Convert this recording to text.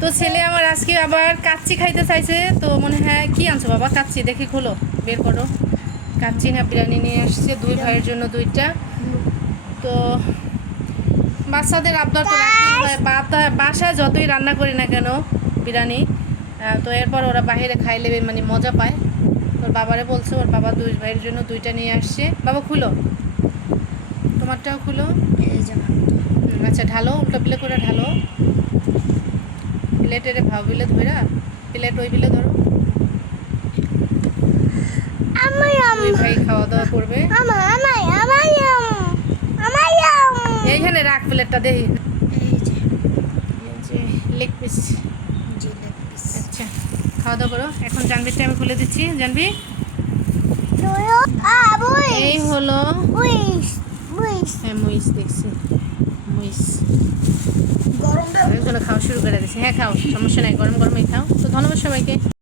তো ছেলে আমার আজকে আবার কাচ্চি খাইতে চাইছে, তো মনে হয় কি আনছো বাবা? কাচ্চি দেখি, খোলো, বের করো। কাচ্চি না বিরিয়ানি নিয়ে আসছে, দুই ভাইয়ের জন্য দুইটা। তো বাচ্চাদের আবদার তো রাখতেই হয়, বাসায় যতই রান্না করি না কেন বিরিয়ানি, তো এরপর ওরা বাইরে খাইলে মানে মজা পায়। তোর বাবারে বলছে ওর বাবা দুই ভাইয়ের জন্য দুইটা নিয়ে আসছে। বাবা খুলো, তোমারটাও খুলো। আচ্ছা ঢালো, উল্টো পিলে করে ঢালো। প্লেটের ভাও বিলে ধরা, প্লেট ওই বিলে ধরো। দুই ভাই খাওয়া দাওয়া করবে। এইখানে রাখ প্লেটটা, দেখি লেগ পিস। আচ্ছা খাওয়া দাওয়া করো। এখন জানবিরটা আমি খুলে দিচ্ছি। জানবি এই হলো, হ্যাঁ মুইস দেখছি, মুইস খাওয়া শুরু করে দিচ্ছি। হ্যাঁ খাও, সমস্যা নাই, গরম গরমই খাও। তো ধন্যবাদ সবাইকে।